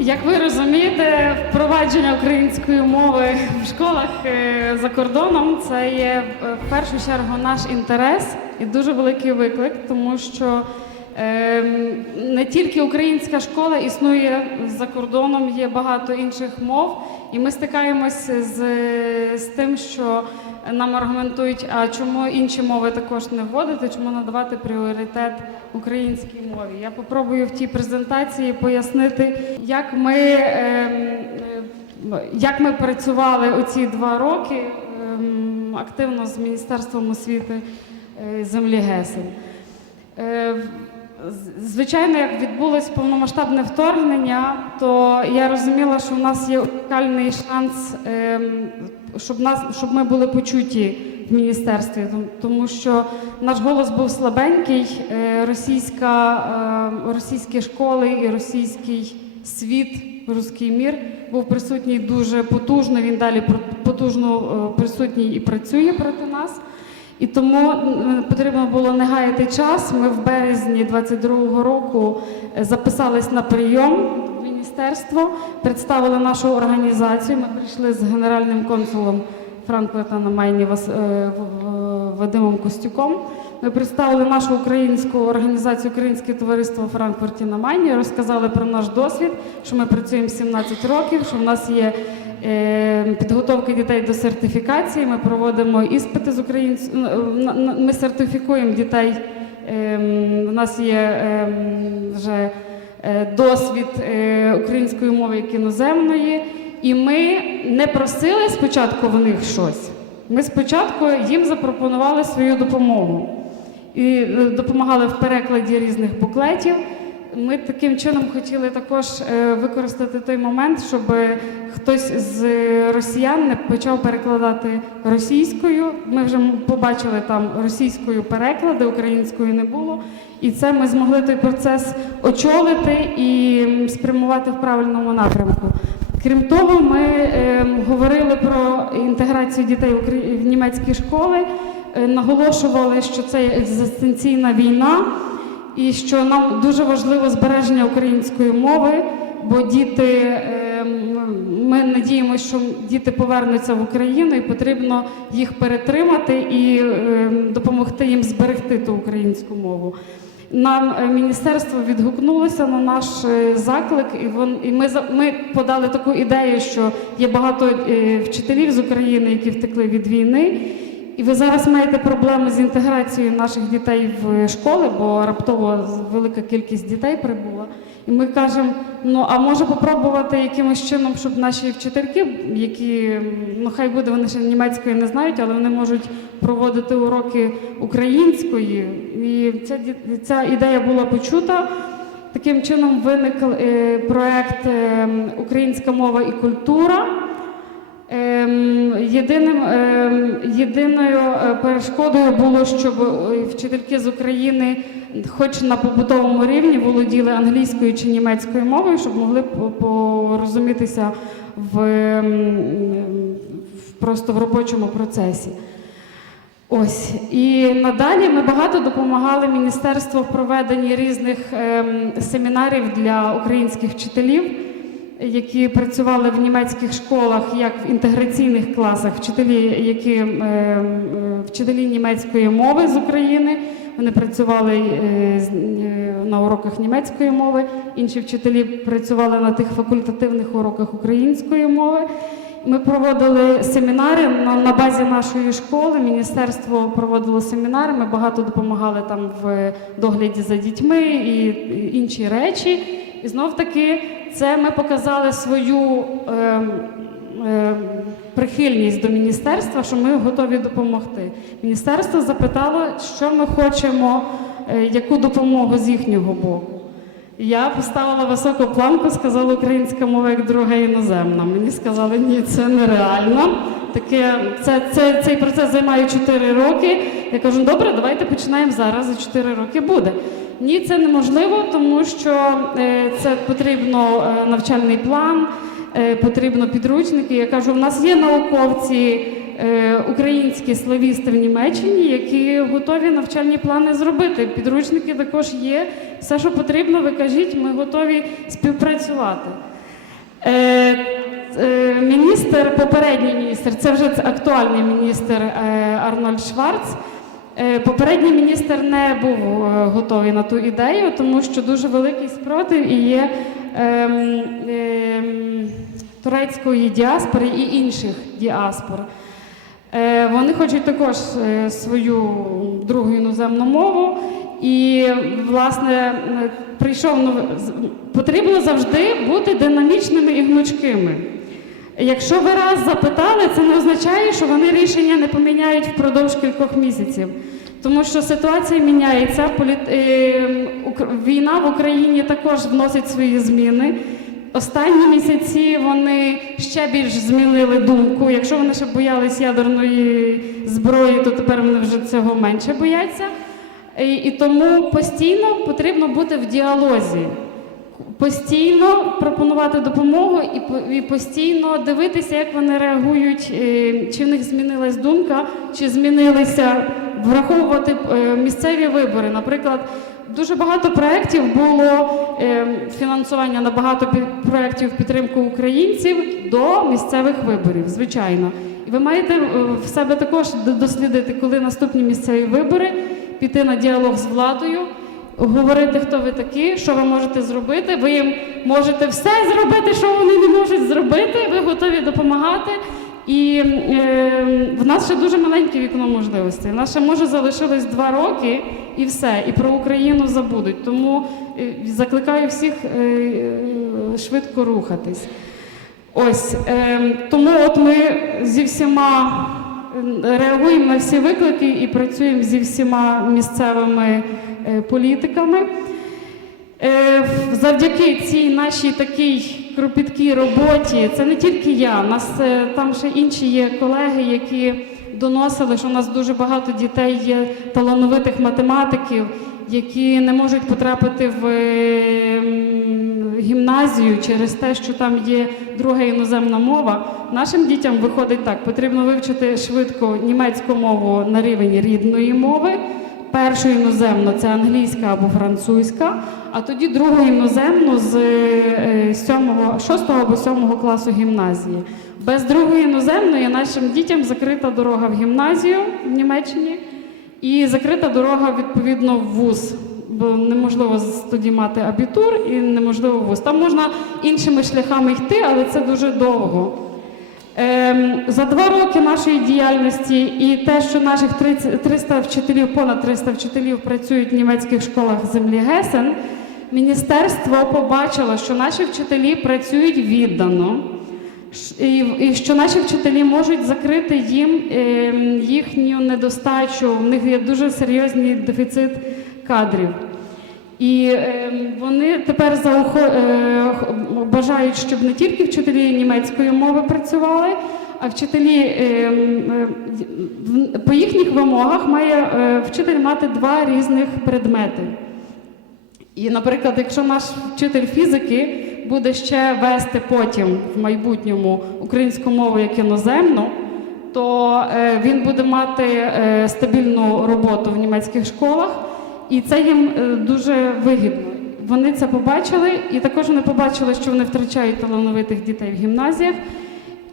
Як ви розумієте, впровадження української мови в школах е, за кордоном це є е, в першу чергу наш інтерес і дуже великий виклик, тому що не тільки українська школа існує за кордоном, є багато інших мов, і ми стикаємося з, з тим, що нам аргументують, а чому інші мови також не вводити, чому надавати пріоритет українській мові. Я попробую в тій презентації пояснити, як ми, ем, е, як ми працювали оці два роки ем, активно з Міністерством освіти е, землі Гесен. Звичайно, як відбулось повномасштабне вторгнення, то я розуміла, що в нас є унікальний шанс, ем, щоб нас щоб ми були почуті в міністерстві, тому що наш голос був слабенький. е, Російська, е, російські школи і російський світ, руський мір був присутній дуже потужно. Він далі потужно е, присутній і працює проти нас. І тому потрібно було не гаяти час. Ми в березні 22-го року е, записались на прийом в міністерство, представили нашу організацію. Ми прийшли з генеральним консулом Франкфурта на Майні е, Вадимом Костюком. Ми представили нашу українську організацію Українське товариство Франкфурті на Майні, розказали про наш досвід, що ми працюємо 17 років, що в нас є е, підготовка дітей до сертифікації. Ми проводимо іспити з української. Ми сертифікуємо дітей. Ем, У нас є ем, вже е, досвід е, української мови як іноземної, і ми не просили спочатку в них щось. Ми спочатку їм запропонували свою допомогу і допомагали в перекладі різних буклетів. Ми таким чином хотіли також е, використати той момент, щоб хтось з росіян не почав перекладати російською. Ми вже побачили там російською переклади, українською не було. І це ми змогли той процес очолити і спрямувати в правильному напрямку. Крім того, ми е, говорили про інтеграцію дітей в німецькі школи, е, наголошували, що це є екзистенційна війна і що нам дуже важливо збереження української мови, бо діти, е, ми надіємося, що діти повернуться в Україну і потрібно їх перетримати і е, допомогти їм зберегти ту українську мову. Нам е, міністерство відгукнулося на наш е, заклик, і вон і ми ми подали таку ідею, що є багато е, вчителів з України, які втекли від війни. І ви зараз маєте проблеми з інтеграцією наших дітей в школи, бо раптово велика кількість дітей прибула. І ми кажемо: ну а може попробувати якимось чином, щоб наші вчительки, які ну хай буде, вони ще німецької не знають, але вони можуть проводити уроки української. І ця ця ідея була почута. Таким чином виник е, проект е, Українська мова і культура. Єдиним, ем, єдиною е, перешкодою було, щоб е, вчительки з України, хоч на побутовому рівні, володіли англійською чи німецькою мовою, щоб могли порозумітися в, ем, в- просто в робочому процесі. Ось і надалі ми багато допомагали міністерству в проведенні різних ем, семінарів для українських вчителів, які працювали в німецьких школах, як в інтеграційних класах, вчителі, які е, вчителі німецької мови з України. Вони працювали е, е, на уроках німецької мови. Інші вчителі працювали на тих факультативних уроках української мови. Ми проводили семінари на, базі нашої школи. Міністерство проводило семінари. Ми багато допомагали там в догляді за дітьми і інші речі. І знов таки це ми показали свою ем, ем, прихильність до міністерства, що ми готові допомогти. Міністерство запитало, що ми хочемо, е, яку допомогу з їхнього боку. Я поставила високу планку, сказала українська мова як друга іноземна. Мені сказали, ні, це нереально. Таке, це, це, цей процес займає 4 роки. Я кажу, добре, давайте починаємо зараз, за 4 роки буде. Ні, це неможливо, тому що е, це потрібно е, навчальний план, е, потрібно підручники. Я кажу, у нас є науковці, українські славісти в Німеччині, які готові навчальні плани зробити. Підручники також є. Все, що потрібно, ви кажіть, ми готові співпрацювати. Міністр, попередній міністр, це вже актуальний міністр Арнольд Шварц. Е, Попередній міністр не був е, готовий на ту ідею, тому що дуже великий спротив і є ем, ем, турецької діаспори і інших діаспор. Е, Вони хочуть також е, свою другу іноземну мову. І, власне, прийшов потрібно завжди бути динамічними і гнучкими. Якщо ви раз запитали, це не означає, що вони рішення не поміняють впродовж кількох місяців. Тому що ситуація міняється, політ... е, війна в Україні також вносить свої зміни. Останні місяці вони ще більш змінили думку. Якщо вони ще боялись ядерної зброї, то тепер вони вже цього менше бояться. І тому постійно потрібно бути в діалозі постійно пропонувати допомогу і, по- постійно дивитися, як вони реагують, е, чи в них змінилась думка, чи змінилися враховувати е, місцеві вибори. Наприклад, дуже багато проєктів було е, фінансування на багато проєктів підтримку українців до місцевих виборів, звичайно. І ви маєте в себе також дослідити, коли наступні місцеві вибори, піти на діалог з владою говорити, хто ви такі, що ви можете зробити. Ви їм можете все зробити, що вони не можуть зробити. Ви готові допомагати. І е, в нас ще дуже маленьке вікно можливостей. Нас ще може залишилось два роки і все, і про Україну забудуть. Тому е, закликаю всіх е, е, швидко рухатись. Ось е, тому, от ми зі всіма е, реагуємо на всі виклики і працюємо зі всіма місцевими політиками. Е, Завдяки цій нашій такій кропіткій роботі, це не тільки я, у нас е, там ще інші є колеги, які доносили, що у нас дуже багато дітей є талановитих математиків, які не можуть потрапити в е, гімназію через те, що там є друга іноземна мова. Нашим дітям виходить так: потрібно вивчити швидко німецьку мову на рівень рідної мови. Першу іноземну це англійська або французька, а тоді другу іноземну з е, сьомого, шостого або сьомого класу гімназії. Без другої іноземної нашим дітям закрита дорога в гімназію в Німеччині і закрита дорога відповідно в вуз. Бо неможливо тоді мати абітур і неможливо вуз. Там можна іншими шляхами йти, але це дуже довго. Ем, За два роки нашої діяльності і те, що наших 30 300 вчителів, понад 300 вчителів працюють в німецьких школах землі Гесен, міністерство побачило, що наші вчителі працюють віддано, і, що наші вчителі можуть закрити їм ем, їхню недостачу. В них є дуже серйозний дефіцит кадрів. І ем, вони тепер заохо... е, бажають, щоб не тільки вчителі німецької мови працювали, а вчителі ем, е, по їхніх вимогах має е, вчитель мати два різних предмети. І, наприклад, якщо наш вчитель фізики буде ще вести потім в майбутньому українську мову як іноземну, то е, він буде мати стабільну роботу в німецьких школах, і це їм дуже вигідно. Вони це побачили, і також вони побачили, що вони втрачають талановитих дітей в гімназіях.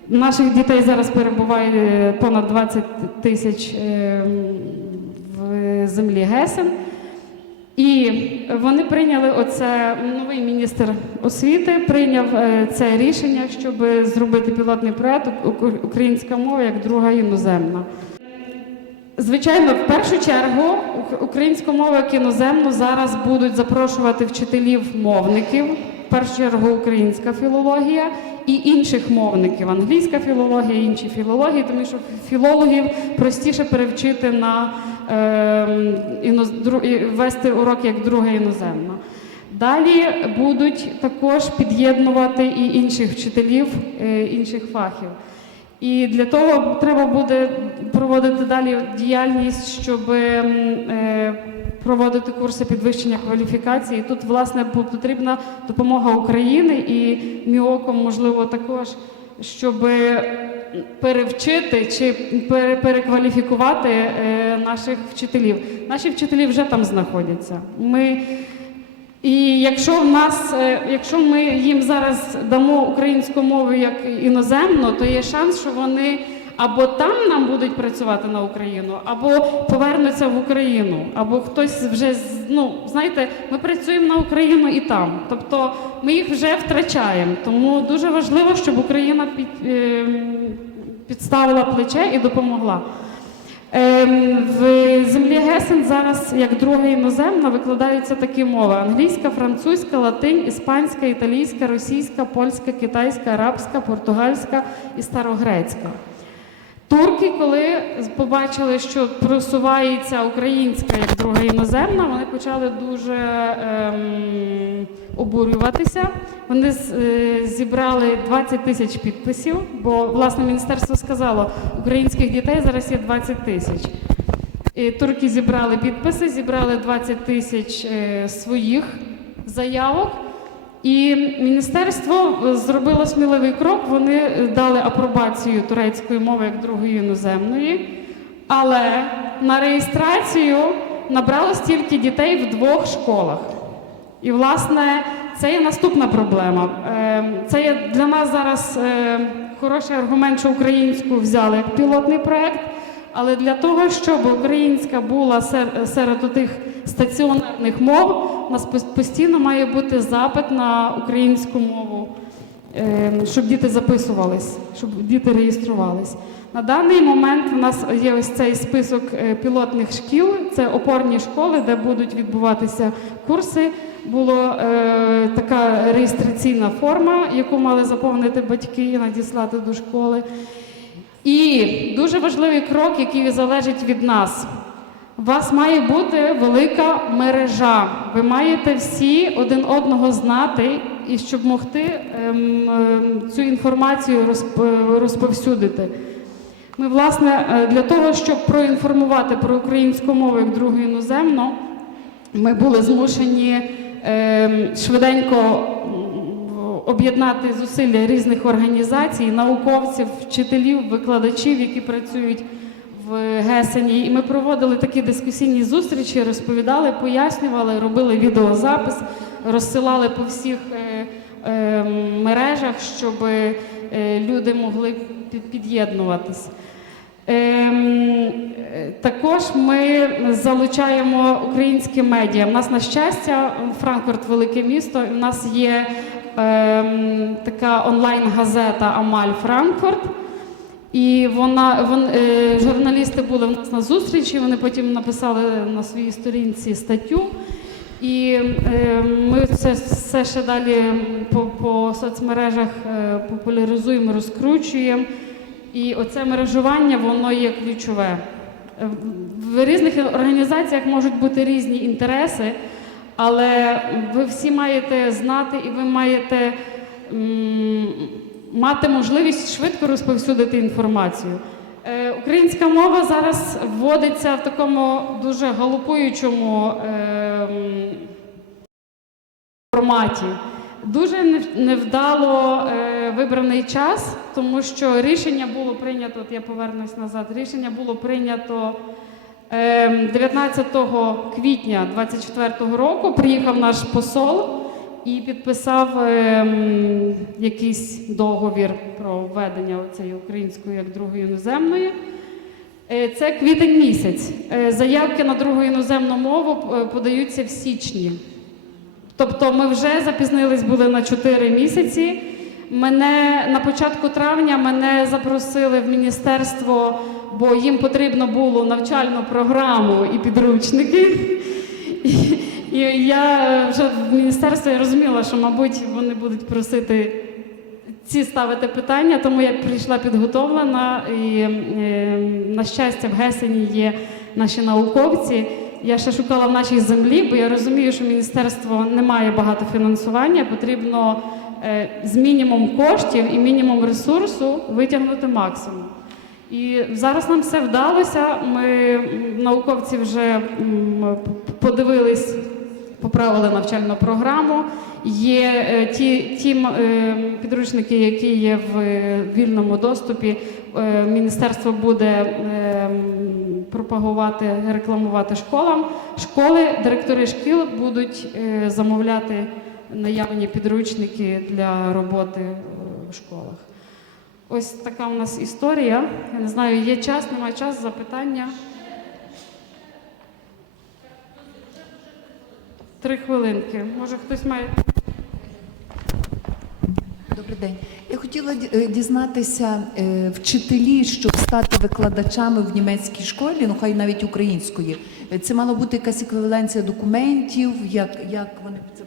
Наших дітей зараз перебуває е, понад 20 тисяч е, в землі Гесен. І вони прийняли оце новий міністр освіти прийняв е, це рішення, щоб зробити пілотний проект Українська мова як друга іноземна. Звичайно, в першу чергу ук- українську мову як іноземну зараз будуть запрошувати вчителів-мовників. В першу чергу українська філологія і інших мовників, англійська філологія, інші філології, тому що філологів простіше перевчити на е, вести урок як друга іноземна. Далі будуть також під'єднувати і інших вчителів е, інших фахів. І для того треба буде проводити далі діяльність, щоб е, проводити курси підвищення кваліфікації. Тут, власне, потрібна допомога України і МІОКом, можливо, також, щоб перевчити чи пере- перекваліфікувати е, наших вчителів. Наші вчителі вже там знаходяться. Ми І якщо в нас, е, якщо ми їм зараз дамо українську мову як іноземну, то є шанс, що вони або там нам будуть працювати на Україну, або повернуться в Україну, або хтось вже ну знаєте, ми працюємо на Україну і там. Тобто ми їх вже втрачаємо. Тому дуже важливо, щоб Україна під, ем, підставила плече і допомогла. Ем, В землі Гесен зараз як друга іноземна викладаються такі мови: англійська, французька, латинь, іспанська, італійська, російська, польська, китайська, арабська, португальська і старогрецька. Турки, коли побачили, що просувається українська як друга іноземна, вони почали дуже ем, обурюватися. Вони е, зібрали 20 тисяч підписів, бо власне міністерство сказало, українських дітей зараз є 20 тисяч. Турки зібрали підписи, зібрали 20 тисяч е, своїх заявок. І міністерство е, зробило сміливий крок. Вони дали апробацію турецької мови як другої іноземної, але на реєстрацію набрало стільки дітей в двох школах. І, власне, це є наступна проблема. Е, Це є для нас зараз е, хороший аргумент, що українську взяли як пілотний проект. Але для того, щоб українська була сер- серед тих стаціонарних мов, у нас постійно має бути запит на українську мову, щоб діти записувались, щоб діти реєструвались. На даний момент у нас є ось цей список е, пілотних шкіл, це опорні школи, де будуть відбуватися курси. Була е, така реєстраційна форма, яку мали заповнити батьки і надіслати до школи. І дуже важливий крок, який залежить від нас. У вас має бути велика мережа. Ви маєте всі один одного знати, і щоб могти ем, ем, цю інформацію розп- розповсюдити. Ми, власне, е, для того, щоб проінформувати про українську мову як другу іноземну, ми були змушені ем, швиденько об'єднати зусилля різних організацій, науковців, вчителів, викладачів, які працюють в Гесені. І ми проводили такі дискусійні зустрічі, розповідали, пояснювали, робили відеозапис, розсилали по всіх е, е, мережах, щоб е, люди могли під- під'єднуватись. Ем, Також ми залучаємо українські медіа. У нас, на щастя, Франкфурт велике місто. У нас є ем, така онлайн-газета Амаль Франкфурт. І вона, вон, журналісти були в нас на зустрічі, вони потім написали на своїй сторінці статтю. І е, ми це все ще далі по, по соцмережах е, популяризуємо, розкручуємо. І оце мережування воно є ключове. Е, В різних організаціях можуть бути різні інтереси, але ви всі маєте знати і ви маєте мати можливість швидко розповсюдити інформацію. Е, Українська мова зараз вводиться в такому дуже галопуючому ем, форматі. Дуже невдало е, вибраний час, тому що рішення було прийнято, от я повернусь назад, рішення було прийнято е, 19 квітня 24 року. Приїхав наш посол і підписав е, м, якийсь договір про введення цієї української як другої іноземної. Е, Це квітень місяць. Е, Заявки на другу іноземну мову е, подаються в січні. Тобто ми вже запізнились були на 4 місяці. Мене на початку травня мене запросили в міністерство, бо їм потрібно було навчальну програму і підручники. І, я вже в міністерстві розуміла, що, мабуть, вони будуть просити ці ставити питання, тому я прийшла підготовлена. І, е, на щастя, в Гесені є наші науковці. Я ще шукала в нашій землі, бо я розумію, що міністерство не має багато фінансування. Потрібно е, з мінімум коштів і мінімум ресурсу витягнути максимум. І зараз нам все вдалося. Ми науковці вже подивились, поправили навчальну програму. Є е, ті, ті е, підручники, які є в е, вільному доступі. Міністерство буде пропагувати, рекламувати школам. Школи, директори шкіл будуть замовляти наявні підручники для роботи в школах. Ось така у нас історія. Я не знаю, є час, немає час, запитання. Три хвилинки. Може, хтось має. Добрий день. Я хотіла е, дізнатися, е, вчителі, щоб стати викладачами в німецькій школі, ну хай навіть української, е, це мала бути якась еквіваленція документів, як, як вони це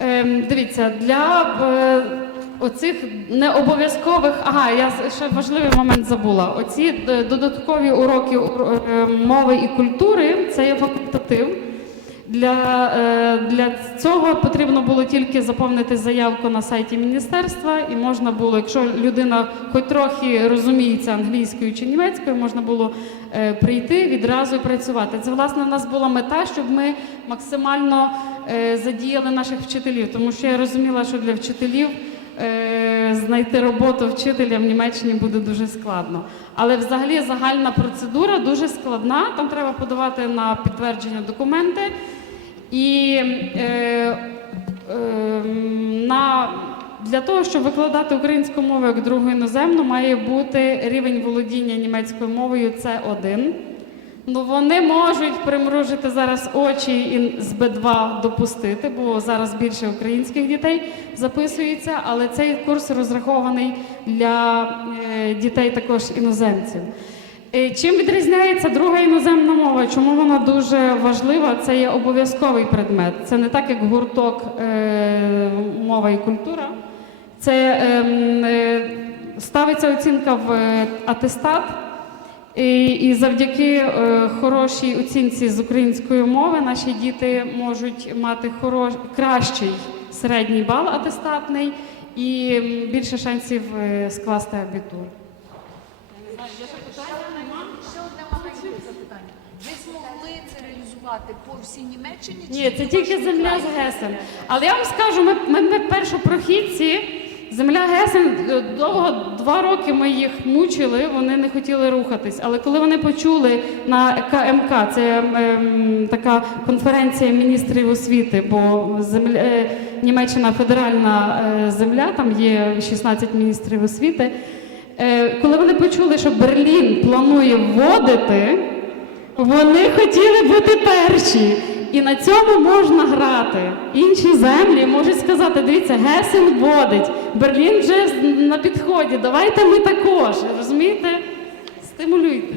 Ем, дивіться, для е, оцих необов'язкових. Ага, я ще важливий момент забула. Оці додаткові уроки ур- мови і культури це є факультатив. Для, е, для цього потрібно було тільки заповнити заявку на сайті міністерства, і можна було, якщо людина хоч трохи розуміється англійською чи німецькою, можна було е, прийти відразу і працювати. Це власне в нас була мета, щоб ми максимально е, задіяли наших вчителів, тому що я розуміла, що для вчителів знайти роботу вчителя в Німеччині буде дуже складно. Але взагалі загальна процедура дуже складна. Там треба подавати на підтвердження документи. І е, е, на, для того, щоб викладати українську мову як другу іноземну, має бути рівень володіння німецькою мовою С1. Ну, вони можуть примружити зараз очі і з Б2 допустити, бо зараз більше українських дітей записується, але цей курс розрахований для е, дітей також іноземців. Е, Чим відрізняється друга іноземна мова? Чому вона дуже важлива? Це є обов'язковий предмет. Це не так, як гурток е, мова і культура. Це ем, е, ставиться оцінка в атестат. І, завдяки хорошій оцінці з української мови наші діти можуть мати хорош, кращий середній бал атестатний і більше шансів скласти абітур. Реалізувати по всій Німеччині? Ні, це тільки земля з Гесен. Але я вам скажу, ми, ми, ми першопрохідці, земля Гесен, е, довго два роки ми їх мучили, вони не хотіли рухатись. Але коли вони почули на КМК, це ем, така конференція міністрів освіти, бо земля, е, Німеччина федеральна е, земля, там є 16 міністрів освіти. Е, коли вони почули, що Берлін планує вводити. Вони хотіли бути перші. І на цьому можна грати. Інші землі можуть сказати: дивіться, Гесен вводить, Берлін вже на підході. Давайте ми також. Розумієте? Стимулюйте.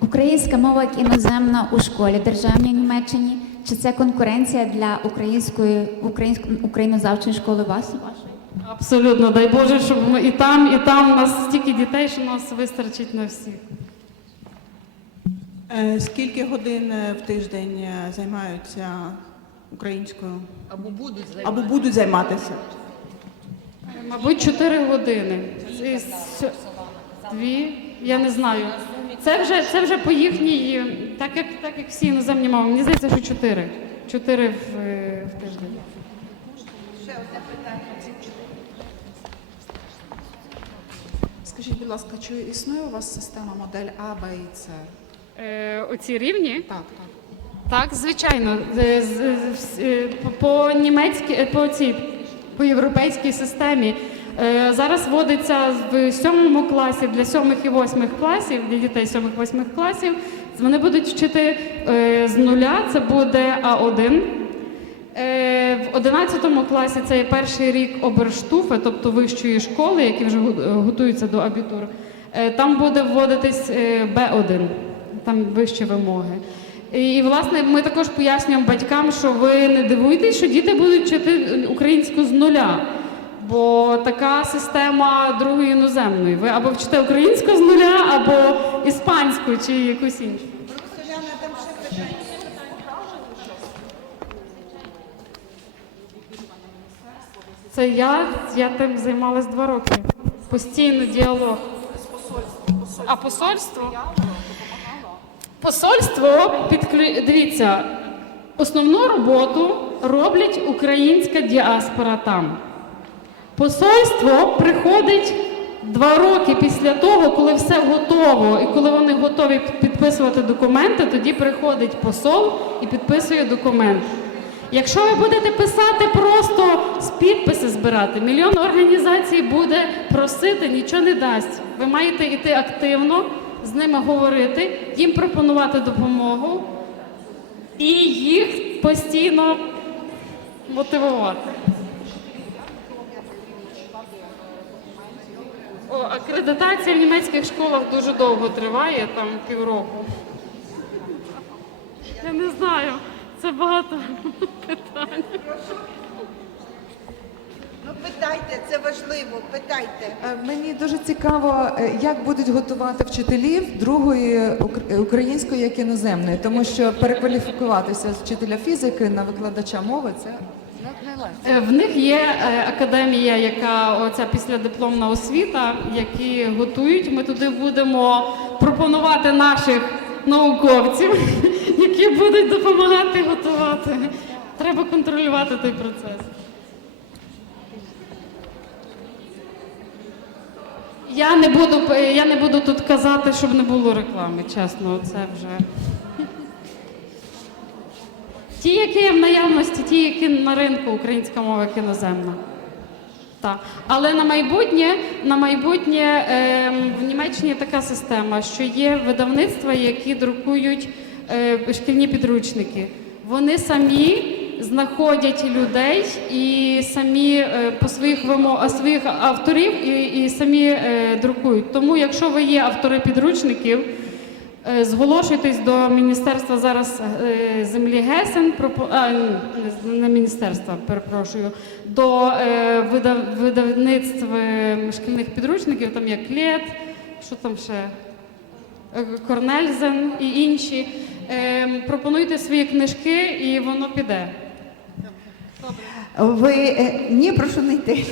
Українська мова як іноземна у школі державній Німеччині. Чи це конкуренція для української української українозавчої школи вас? Абсолютно, дай Боже, щоб ми і там, і там у нас стільки дітей, що нас вистачить на всіх. Е, Скільки годин е, в тиждень е, займаються українською? Або будуть Або будуть займатися? Мабуть, 4 години. Це Дві, я не знаю. Це вже, це вже по їхній, так як, так як всі іноземні мови. Мені здається, що 4. 4 в, в тиждень. Скажіть, будь ласка, чи існує у вас система модель А, Б і С? Е, оці рівні? Так, так. Так, звичайно. З- з- з- е, по- німецькій, е, по цій по європейській системі. Е, Зараз вводиться в сьомому класі для сьомих і восьмих класів, для дітей сьомих восьмих класів. Вони будуть вчити е, з нуля, це буде А1. Е, В 11 класі це є перший рік оберштуфи, тобто вищої школи, які вже го- е, готуються до абітур. Е, Там буде вводитись е, Б1, там вищі вимоги. І власне ми також пояснюємо батькам, що ви не дивуйтесь, що діти будуть вчити українську з нуля. Бо така система другої іноземної. Ви або вчите українську з нуля, або іспанську чи якусь іншу. Це я, я тим займалась два роки. Постійно діалог. А посольство? Посольство підклю... Дивіться, основну роботу роблять українська діаспора там. Посольство приходить Два роки після того, коли все готово, і коли вони готові підписувати документи, тоді приходить посол і підписує документ. Якщо ви будете писати просто з підписи збирати, мільйон організацій буде просити, нічого не дасть. Ви маєте йти активно, з ними говорити, їм пропонувати допомогу і їх постійно мотивувати. О, акредитація в німецьких школах дуже довго триває, там півроку. Я не знаю, це багато питань. Питайте, це важливо, питайте. Е, Мені дуже цікаво, е, як будуть готувати вчителів другої ук- української як іноземної, тому що перекваліфікуватися з вчителя фізики на викладача мови це Е, В них є академія, яка оця післядипломна освіта, які готують. Ми туди будемо пропонувати наших науковців, які будуть допомагати готувати. Треба контролювати той процес. Я не буду, я не буду тут казати, щоб не було реклами, чесно, це вже. Ті, які є в наявності, ті, які на ринку українська мова іноземна. Так. Але на майбутнє, на майбутнє ем, в Німеччині така система, що є видавництва, які друкують е, шкільні підручники. Вони самі знаходять людей і самі е, по своїх вимог, своїх авторів і, і самі е, друкують. Тому, якщо ви є автори підручників, Е, Зголошуйтесь до міністерства зараз землі Гесен, а, не- не міністерства, перепрошую, до видав- видавництв шкільних підручників, там є Клет, що там ще, Корнельзен і інші. Е, Пропонуйте свої книжки і воно піде. Ви е, ні, прошу не йти.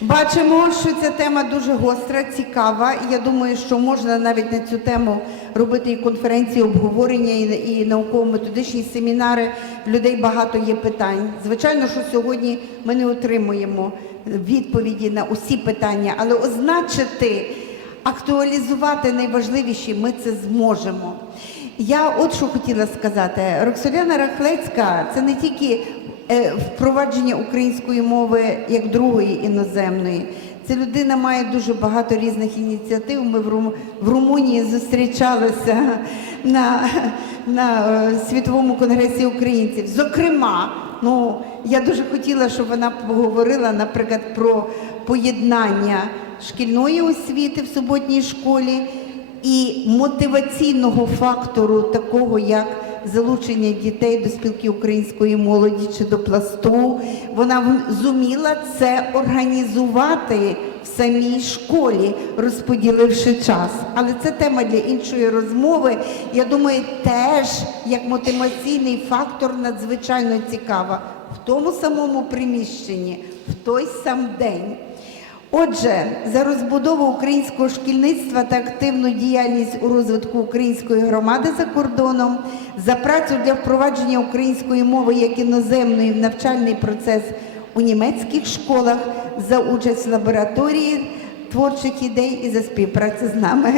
Бачимо, що ця тема дуже гостра, цікава. Я думаю, що можна навіть на цю тему робити і конференції, обговорення, і, і науково-методичні семінари. В людей багато є питань. Звичайно, що сьогодні ми не отримуємо відповіді на усі питання, але означити, актуалізувати найважливіші ми це зможемо. Я от що хотіла сказати. Роксоляна Рахлецька це не тільки впровадження української мови як другої іноземної. Ця людина має дуже багато різних ініціатив. Ми в Румунії зустрічалися на, на е, світовому конгресі українців. Зокрема, ну я дуже хотіла, щоб вона поговорила, наприклад, про поєднання шкільної освіти в суботній школі і мотиваційного фактору, такого як залучення дітей до спілки української молоді чи до пласту. Вона зуміла це організувати в самій школі, розподіливши час. Але це тема для іншої розмови. Я думаю, теж як мотиваційний фактор надзвичайно цікава в тому самому приміщенні, в той сам день. Отже, за розбудову українського шкільництва та активну діяльність у розвитку української громади за кордоном, за працю для впровадження української мови як іноземної в навчальний процес у німецьких школах, за участь в лабораторії творчих ідей і за співпрацю з нами.